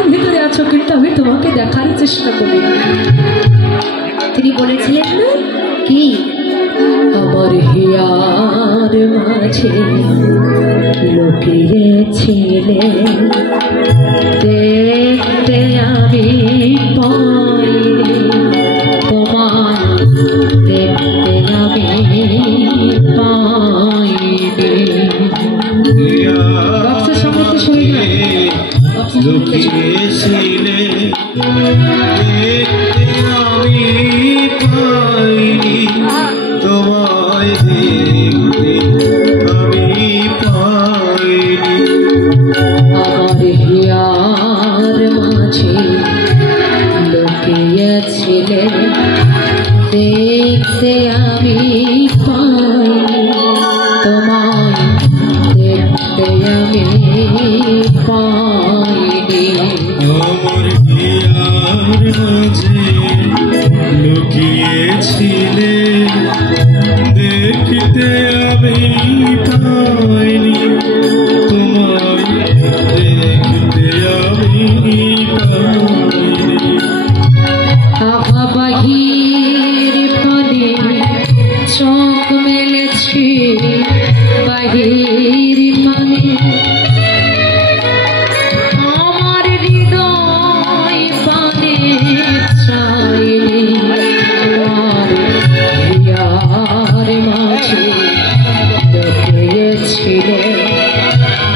Here ভিতরে আছো, কিন্তু আমি তোমাকে দেখার চেষ্টা করি। তিনি বলেছিলেন না কি, আমার হিয়ার মাঝে লুকিয়েছিলে, দেখতে আমি পাই তোমার, দেখতে আমি পাইনি। বাক্সের সামনে তো শুনি না, লুকিয়েছিলে দেখতে আমি পাইনি, তোমায় দেখতে আমি পাইনি। আমার হিয়ার মাঝে লুকিয়েছিলে, দেখতে আমি পাইনি তোমায়, দেখতে আমি পাইনি। আমার হিয়ার মাঝে লুকিয়েছিলে, দেখতে আমি পাইনি, তোমায় দেখতে আমি পাইনি। আভা বাহির পানে চোখ মেলেছি, বাহির পানে আমার হৃদয় পানে চাইনি। আমার হিয়ার মাঝে লুকিয়েছিলে,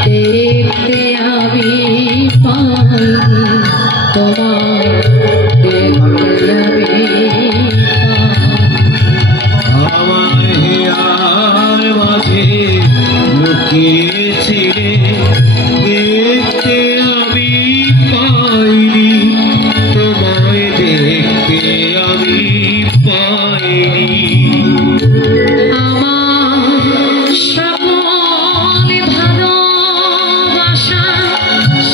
দেখতে আমি পাইনি তোমায়, দেখতে আমি আমার হিয়ার মাঝে লুকিয়েছিলে, দেখতে আমি পাইনি, তোমায় দেখতে আমি পাইনি। আমার সকল ভালোবাসা,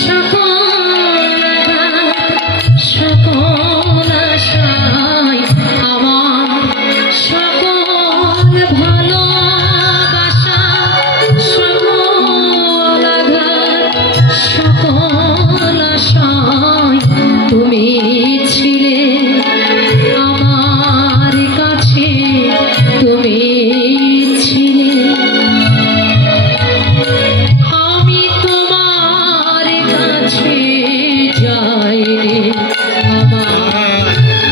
সকল আশায়, আমার সকল ভালোবাসা, সকল আশায় তুমি ছিলে আমার কাছে, তুমি ছিলে। আমি তোমার কাছে যাইনি, আমার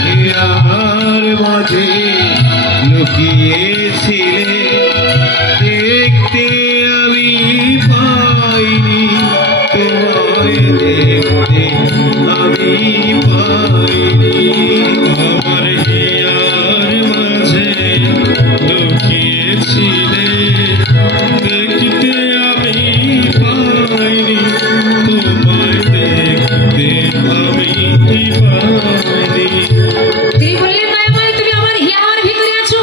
হিয়ার মাঝে লুকিয়েছিলে, দেখতে আমি পাইনি, তোমায় দেখতে আমি পাইনি। আমার হিয়ার মাঝে লুকিয়েছিলে, দেখতে আমি পাইনি, তোমায় দেখতে আমি পাইনি। তিনি বললেন, তাই বলে তুমি আমার হিয়ার ভিতরে আছো,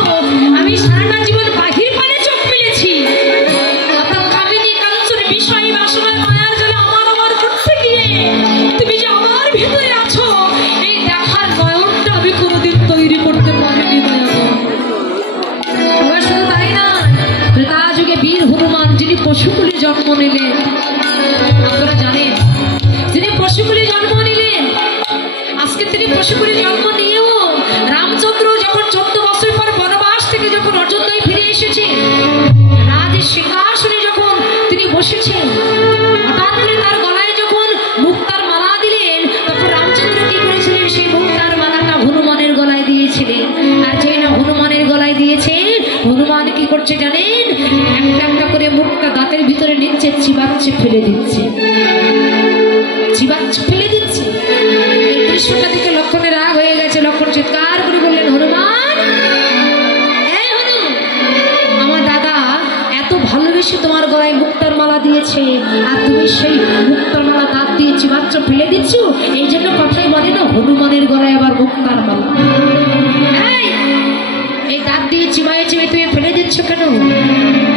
আমি সারাটা জীবন বাহির পানে চোখ মেলেছি। অর্থাৎ কামিনী কাঞ্চন বিষয় বাসনার মায়ার জলে আমার করতে গিয়ে তুমি যে আমার ভিতরে আছো, এই দেখার নয়নটা আমি কোনোদিন তৈরি করতে পারিনি। এবার শুধু তাই না, ত্রেতা যুগে বীর হনুমান যিনি পশুকুলে জন্ম নিলেন, আপনারা জানেন যিনি পশুকুলে জন্ম নিলেন, আজকে তিনি পশুকুলে জন্ম নিয়েও রামচন্দ্র যখন 14 বছর পর বনবাস থেকে যখন অযোধ্যায় ফিরে এসেছেন, রাজের সিংহাসনে যখন তিনি বসেছেন, হঠাৎ করে তার গলায় যখন মুক্তার মালা দিলেন, তখন রামচন্দ্র কি করেছিলেন, সেই মুক্তার মালাটা হনুমানের গলায় দিয়েছিলেন। আর যেই না হনুমানের গলায় দিয়েছেন, হনুমান কি করছে জানেন, একটা একটা করে মুক্তা দাঁতের ভিতরে নিচ্ছে, চিবাচ্ছে ফেলে দিচ্ছে, চিবাচ্ছে ফেলে দিচ্ছে। এই দৃশ্যটা দেখে লক্ষণের রাগ হয়ে গেছে। লক্ষণ চিৎকার করে বললেন, হনুমান, এই হনু, আমার দাদা এত ভালোবেসে তোমার গলায় মুক্তার মালা দিয়েছে, আর তুমি সেই মুক্তার মালা দাঁত দিয়ে চিবাচ্ছ ফেলে দিচ্ছ। এই জন্য কথাই বলে না, হনুমানের গলায় আবার মুক্তার মালা। এই দাঁত দিয়ে চিবায়ে চিবায়ে তুমি ফেলে দিচ্ছ কেন?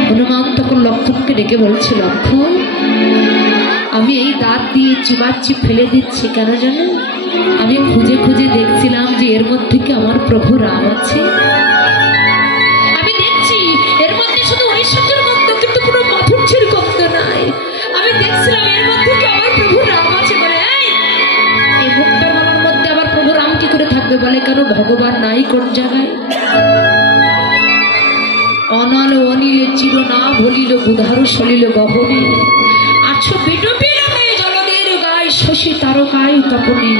হনুমান তখন লক্ষণকে ডেকে বলছে, লক্ষণ, আমি এই দাঁত দিয়ে চিবাচ্ছি ফেলে দিচ্ছি কেন জানো? আমি খুঁজে খুঁজে দেখছিলাম যে এর মধ্যে কি আমার প্রভু রাম আছে। আমি দেখছি এর মধ্যে শুধু ঐশ্বর্যের গন্ধ, কিন্তু কোনো মাধুর্যের গন্ধ নাই। আমি দেখছিলাম এর মধ্যে কি আমার প্রভু রাম আছে বলে। ভগবান নাই কোন জায়গায়? অনল অনিলে চির না ভুলিল বুধারু সলিল গহনে, আছো বিডুবিল হয়ে জলদের গায় শশী তারকায় তপনে।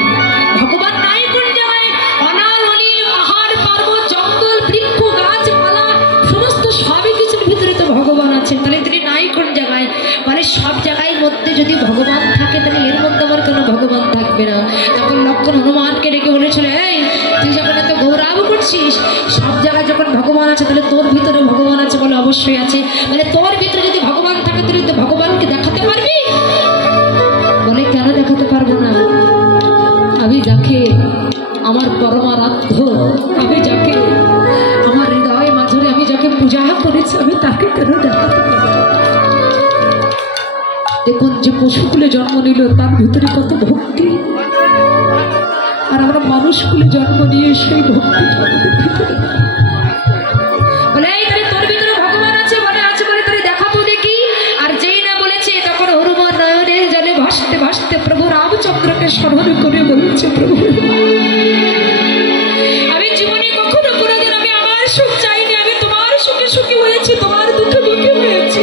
ভগবান নাই কোন জায়গায়? অনল অনিল পাহাড় পর্বত জঙ্গল বৃক্ষ গাছপালা সমস্ত সবই কিছুর ভিতরে তো ভগবান আছেন, তাহলে তিনি নাই কোন জায়গায়? মানে সব জায়গায় মধ্যে যদি ভগবান থাকে তাহলে এর মধ্যে আমার কেন ভগবান থাকবে না? তখন লক্ষণ হনুমানকে ডেকে বলেছিল, এই তুই যখন এত গৌরব করছিস, সব জায়গায় যখন ভগবান আছে তাহলে তোর ভিতরে ভগবান আছে? বলে অবশ্যই আছে। মানে তোর ভিতরে যদি ভগবান থাকে তুই তো ভগবানকে দেখাতে পারবি? বলে কেন দেখাতে পারবো না? আমি যাকে আমার পরমারাধ্য, আমি যাকে আমার হৃদয় মাঝে আমি যাকে পূজা করেছি, আমি তাকে কেন দেখাতে পারবো? দেখুন যে পশুকুলে জন্ম নিল তার ভিতরে কত ভক্তি, আর আমরা মানুষকুলে জন্ম নিয়ে সেই ভক্তিটা আমাদের ভিতরে। বলে এই তাহলে তোর ভিতরে ভগবান আছে? বলে আছে, বলে তাহলে দেখাবো দেখি। আর যেই না বলেছে তখন হনুমান নয়নের জলে ভাসতে ভাসতে প্রভু রামচন্দ্রকে স্মরণ করে বলছে, প্রভু আমি জীবনে কখনো কোনোদিন আমি আমার সুখ চাইনি, আমি তোমার সুখে সুখী হয়েছি, তোমার দুঃখে দুঃখী হয়েছি।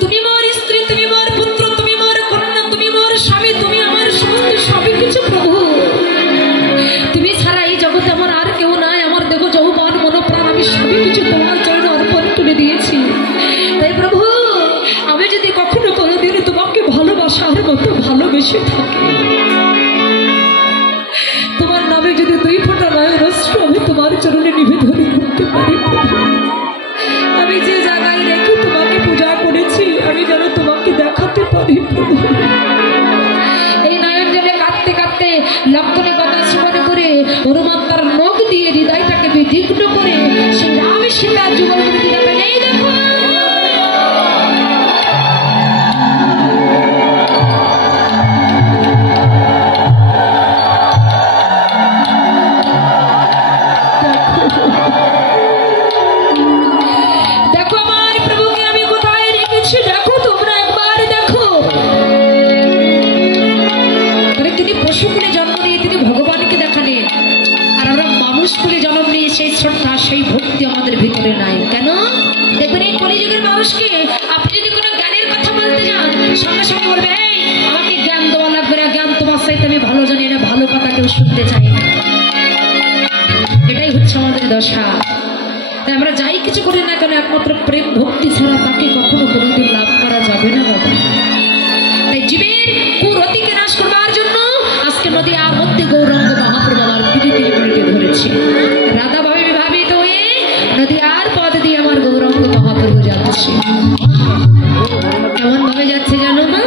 তুমি মোর স্ত্রী, তুমি মোর পুত্র, তুমি মোর কন্যা, তুমি মোর স্বামী, তুমি আমার সমস্ত সবই কিছু প্রভু। তুমি ছাড়া এই জগতে আমার আর কেউ নাই। আমার দেহ যৌবন মনোপ্রাণ আমি সবই কিছু তোমার চরণে অর্পণ করে দিয়েছি। তাই প্রভু আমি যদি কখনো কোনোদিন তোমাকে ভালোবাসার মতো ভালোবেসে থাকি, তোমার নামে যদি দুই ফোঁটা নয়ন অশ্রু আমি তোমার চরণে নিবেদন করতে পারি, আমি যে জায়গায় রেখে তোমাকে পূজা করেছি আমি যেন তোমাকে দেখাতে পারি প্রভু। এই নয়ন জলে কাঁদতে কাঁদতে লক্ষণে কথা স্মরণ করে হনুমান তার নখ দিয়ে হৃদয়টাকে বিদীর্ণ করে সেই রাম সীতা যুগল করে দেখালেন, এই দেখো সেই ভক্তি আমাদের ভিতরে নাই কেন? দেখবেন এই কলিযুগের মানুষকে আপনি যদি কোনো জ্ঞানের কথা বলতে যান সঙ্গে সঙ্গে বলবে, এই আমাকে জ্ঞান দেওয়া লাগবে না, জ্ঞান তোমার সাথে আমি ভালো জানি না, ভালো কথা কেউ শুনতে চাই না। এটাই হচ্ছে আমাদের দশা। তাই আমরা যাই কিছু করি না কেন একমাত্র প্রেম ভক্তি ছাড়া তাকে কখনো কোনোদিন লাভ করা যাবে না বাবা। তাই জীবের কুরতিকে নাশ করবার জন্য আজকে নদী আর মধ্যে গৌরাঙ্গ মহাপ্রভু আমার পিড়িতে ধরেছে। রাধা ভাবে বিভাবিত হয়ে নদী আর পদ দিয়ে আমার গৌরাঙ্গ মহাপ্রভু যাচ্ছে। কেমন ভাবে যাচ্ছে জানো মা?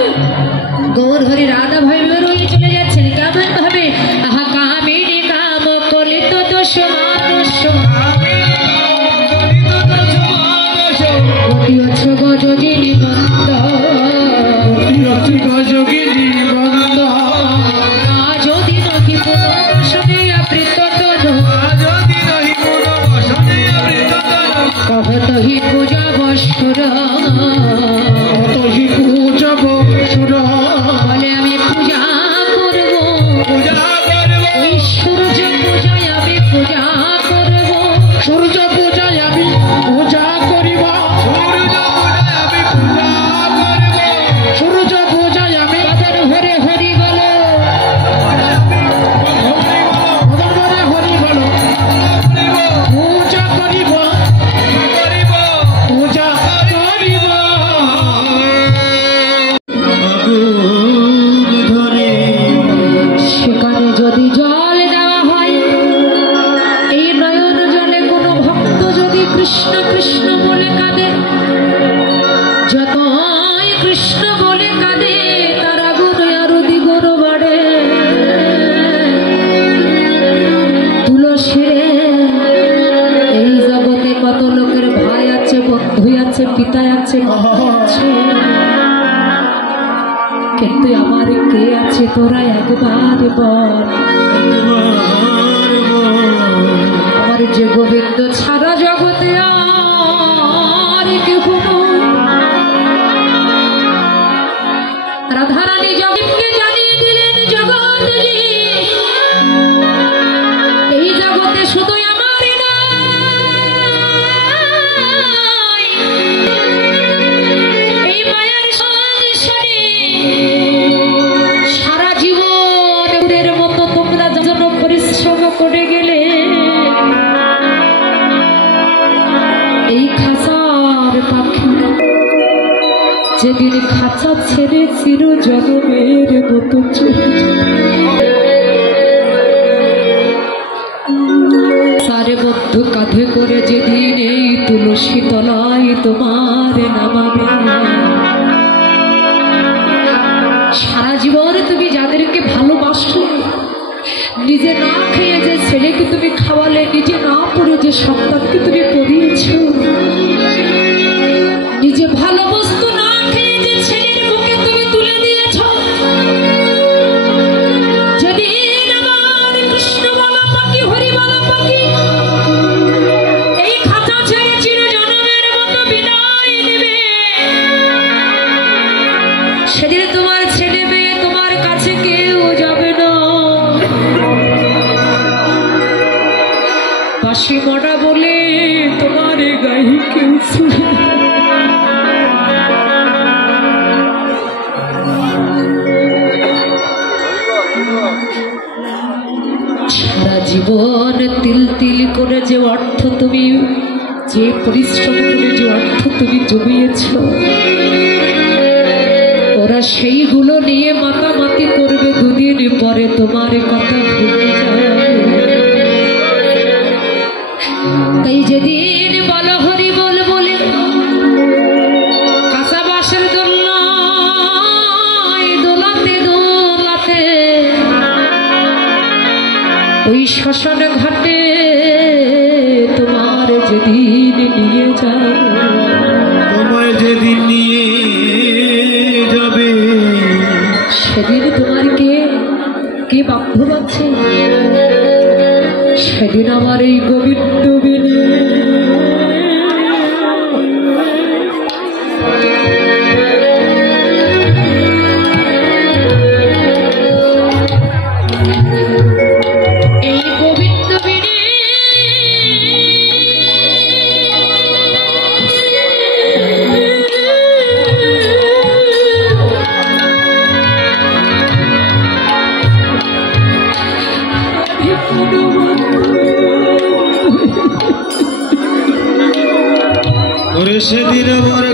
গৌর হরি রাধা ভাবে হয়ে চলে যাচ্ছেন। কেমন ভাবে? আহা কামিনী কাম কলিত দোষ মানুষ গজগিনী বন্ধ গজগিনী বন্ধ যদি নহি পুনঃ আবৃত কহত হি পূজা বসুর বলে আমি পূজা করব, ওই সূর্য পূজায় আমি পূজা করব, সূর্য পূজায় আমি পূজা করিব, সূর্য পূজায় আমি তাদের হরে হরি বল, হরি বল পূজা করিব, পূজা করিব। সেখানে যদি জল দেওয়া হয়, এই নয়ন জলে কোনো ভক্ত যদি কৃষ্ণ কৃষ্ণ বলে কাঁদে, যতই কৃষ্ণ বলে কাঁদে তার আগুন আরো দ্বিগুণ বাড়ে। তুলসী রে, এই জগতে কত লোকের ভাই আছে, বন্ধু আছে, পিতা আছে, কিন্তু আমার কে আছে তোরা একবার বল। আমার যে গোবিন্দ ছাড়া জগতে আর কেহ নয়। রাধারানী জগৎকে জানিয়ে দিলেন, জগৎ খাঁচা ছেড়ে চির জনমের মতো চলে সারে বদ্ধ কাঁধে করে যেদিন এই তুলসী তলায় তোমার নামাবে সারা জীবন তুমি যাদেরকে ভালোবাসলে নিজে না খেয়ে যে ছেলেকে তুমি খাওয়ালে নিজে না পড়ে যে সন্তানকে তুমি পড়িয়েছ নিজে ভালো বস্তু না খেয়ে যে ছেলের মুখে তুমি তুলে দিয়েছ যেদিন আমার কৃষ্ণ বলা পাখি হরি বলা পাখি এই খাঁচা ছেড়ে চিরজনমের মতো বিদায় নেবে সেদিন তোমার ছেলে মেয়ে তোমার কাছে কেউ যাবে না বাঁশি মরা বলে তোমার গায়ে কেউ ছুড়ে সারা জীবন তিল তিল করে যে অর্থ তুমি যে পরিশ্রম করে যে অর্থ তুমি জমিয়েছ ওরা সেইগুলো নিয়ে মাতামাতি করবে দুদিন পরে তোমার কথা ভুলে যাবে তাই যেদিন বলো হরি বল বলে কাঁচা বাঁশের দোলনায় দোলাতে দোলাতে ওই শ্মশান ঘাটে তোমার যেদিন নিয়ে যাবে তোমায় যেদিন নিয়ে যাবে সেদিন তোমার কে বাধ্য পাচ্ছে সেদিন আমার এই গোবিন্দ বিনে এই গোবিন্দ বিনে ওরে সেদিন আমার